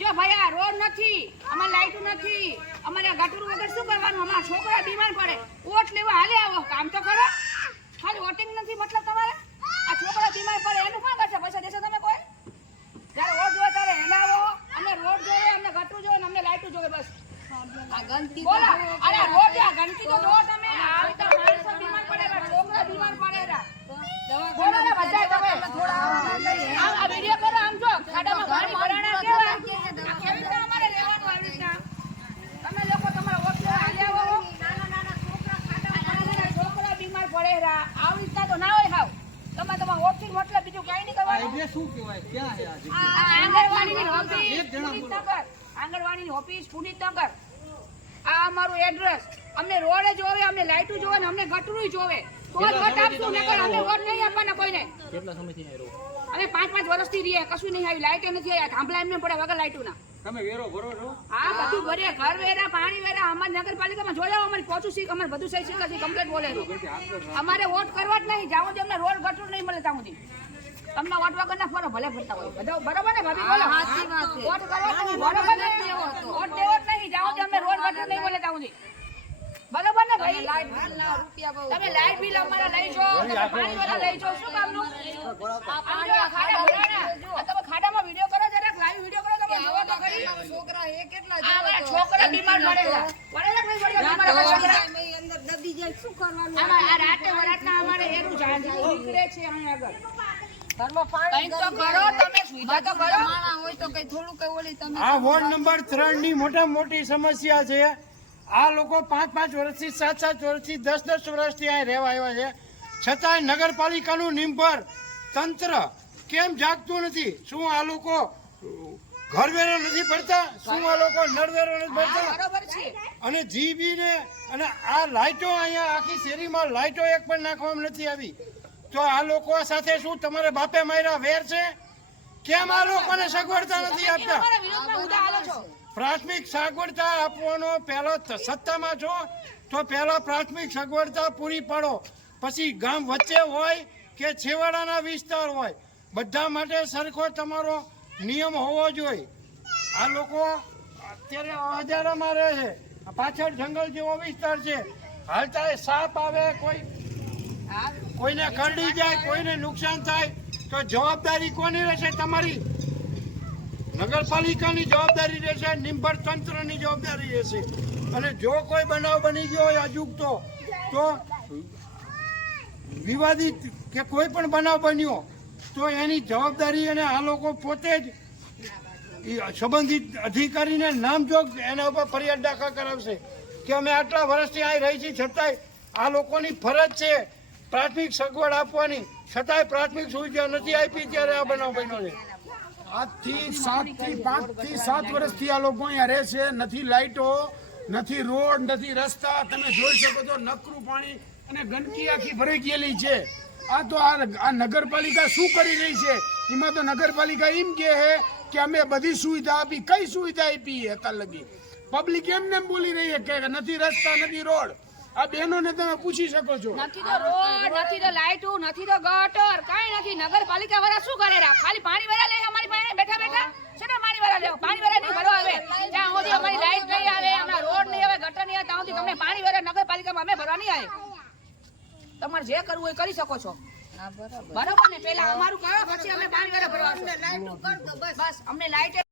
જો ભાઈ આ રોડ નથી અમારે લાઈટ નથી અમારે ગટરું વગર શું કરવાનું? અમારા છોકરા બીમાર પડે. ઓટ લેવા હાલે આવો. કામ તો કરો. ખાલી વોટિંગ નથી મતલબ તમારે? આ છોકરા બીમાર પડે એનું કામ કરશે? પૈસા દેશો તમે કોઈ? જ્યારે રોડ જોવે ત્યારે હેલાવો. અમને રોડ જોઈએ અમને ગટરું જોઈએ અમને લાઈટો જોઈએ બસ. આ ગંદકી બોલો. અરે રોડ આ ગંદકી તો જો તમે આવતા માણસો બીમાર પડેલા છોકરા બીમાર પડેલા બોલો ને બધાય તમે આ આ વિડિયો કરો આમ જો ખાડામાં પાણી ભરાણા કેવા આ કેવી રીતે અમારે રહેવાનું આવી રીતના તમે લોકો તમારા વોટ લેવા હાલ્યા આવો નાના નાના છોકરા બીમાર પડેલા આવી રીતના તો ના હોય હાવ તમે તમારા વોટથી મતલબ બીજું કાંઈ નહીં કરવાનું એટલે શું કહેવાય? ક્યાં છે આંગણવાડીની ઓફિસ આંગણવાડીની ઓફિસ પુનિતનગર. આ અમારું એડ્રેસ અમને રોડે જોવે અમને લાઈટો જોવે અમને ગટરું જોવે. તો જ વોટ આપશું નકર અમે વોટ નહીં આપવાના કોઈને. કેટલા સમયથી અહીં રહો અમે પાંચ પાંચ વર્ષથી રહીએ કશું નહીં આવી લાઈટે નથી આવ્યા થાંભલા એમને પડે વગર લાઈટોના. તમે વેરો ભરો છો? હા બધું ભરીએ ઘર વેરા પાણી વેરા અમારી નગરપાલિકામાં જોયા અમારી પોચું શીખ અમારે બધું સહી શીખ કમ્પ્લેટ બોલે. અમારે વોટ કરવા જ નહીં જાઓ અમને રોડ ગટરું નહીં મળે ત્યાં સુધી તમને વોટ વગર ના ફરો ભલે ફરતા હોય. બધા બરોબર ને ભાભી બોલો. સાચી વાત છે. વોટ કરો તો બરોબર ને? વોટ દેવો જ નહીં. જાઓ અમને રોડ ગટર નહીં બોલે ત્યાં સુધી બરોબર ને ભાઈ? લાઈટ બિલના રૂપિયા બહુ તમે લાઈટ બિલ અમારા લઈ જો તમે પાણી વાળા લઈ જો શું કામનું આ ખાડા ભરાણા. તમે ખાડામાં વીડિયો કરો જરાક લાઈવ વિડિયો કરો તમે જોવો તો ખરી. છોકરા એ કેટલા આ જોવે અમારા તો. છોકરા બીમાર પડેલા. પડેલા કે પડેલા? અમારા છોકરા? મેં અંદર દબી જાય. શું કરવાનું? આ રાતે વરાતના અમારે એનું જાણ નીકળે છે અહીં આગળ. આ વોર્ડ નંબર ત્રણની મોટા મોટી સમસ્યા છે. આ લોકો પાંચ પાંચ વર્ષથી સાત સાત વર્ષથી દસ દસ વર્ષથી અહીં રહેવા આવ્યા છે. છતાંય નગરપાલિકાનું નિંબર તંત્ર કેમ જાગતું નથી? શું આ લોકો ઘરવેરો નથી ભરતા? શું આ લોકો નળવેરો નથી ભરતા? અને જીબી ને અને આ લાઈટો અહીંયા આખી શેરીમાં લાઈટો એક પણ નાખવામાં નથી આવી. તો આ લોકો સાથે શું તમારે બાપે માર્યા? વેર છે? કેમ આ લોકોને સગવડતા નથી આપતા? પ્રાથમિક સગવડતા આપવાનો પહેલો સત્તામાં છો તો પહેલો પ્રાથમિક સગવડતા પૂરી પાડો. પછી ગામ વચ્ચે હોય કે છેવાડાના વિસ્તાર હોય બધા માટે સરખો તમારો નિયમ હોવો જોઈએ. આ લોકો અત્યારે હજારામાં રહે છે. પાછળ જંગલ જેવો વિસ્તાર છે. હાલતા સાપ આવે કોઈ. કોઈને કરડી જાય, કોઈને નુકસાન થાય, તો જવાબદારી કોની રહેશે તમારી? નગરપાલિકાની જવાબદારી રહેશે નિર્ભર તંત્રની જવાબદારી રહેશે. અને જો કોઈ બનાવ બની ગયો હોય અજુગતો તો વિવાદિત કે કોઈ પણ બનાવ બન્યો, તો એની જવાબદારી અને આ લોકો પોતે જ સંબંધિત અધિકારીને નામજોગ એના ઉપર ફરિયાદ દાખલ કરાવશે. કે અમે આટલા વર્ષથી અહીં રહી છીએ, છતાંય આ લોકોની ફરજ છે પ્રાથમિક સગવડ આપવાની. છતાંય પ્રાથમિક સુવિધા નથી આપી ત્યારે આ બનાવ બન્યો છે. આજથી સાતથી પાંચથી સાત વર્ષથી આ લોકો અહીંયા રહે છે. નથી લાઇટો નથી રોડ, નથી રસ્તા. તમે જોઈ શકો છો, નકરું પાણી અને ગંદકી આખી ભરાઈ ગયેલી છે. આ તો આ નગરપાલિકા શું કરી રહી છે? એમાં તો નગરપાલિકા એમ કહે છે કે અમે બધી સુવિધા આપી. કઈ સુવિધા આપી અત્યાર લગી? પબ્લિક એમને એમ બોલી રહી છે કે નથી રસ્તા, નથી રોડ. આ બહેનોને તમે પૂછી શકો છો. નથી તો રોડ નથી તો લાઈટો નથી તો ગટર કાંઈ નથી. નગરપાલિકા વાળા શું કરે રા? ખાલી પાણી વાળા લે અમારી પાસે બેઠા બેઠા? છે ને પાણી વાળા લેવો પાણી વાળા નહીં ભરવા આવે. ત્યાં સુધી અમારી લાઈટ નહીં આવે અમારા રોડ નહીં આવે ગટર નહીં આવે ત્યાં સુધી તમને પાણી વાળા નગરપાલિકામાં અમે ભરવા નહીં આવે. તમારે જે કરવું હોય એ કરી શકો છો. બરોબર. ને? પેલા અમારું કરો પછી અમે પાણી વાળા ભરવા. બસ. અમને લાઈટ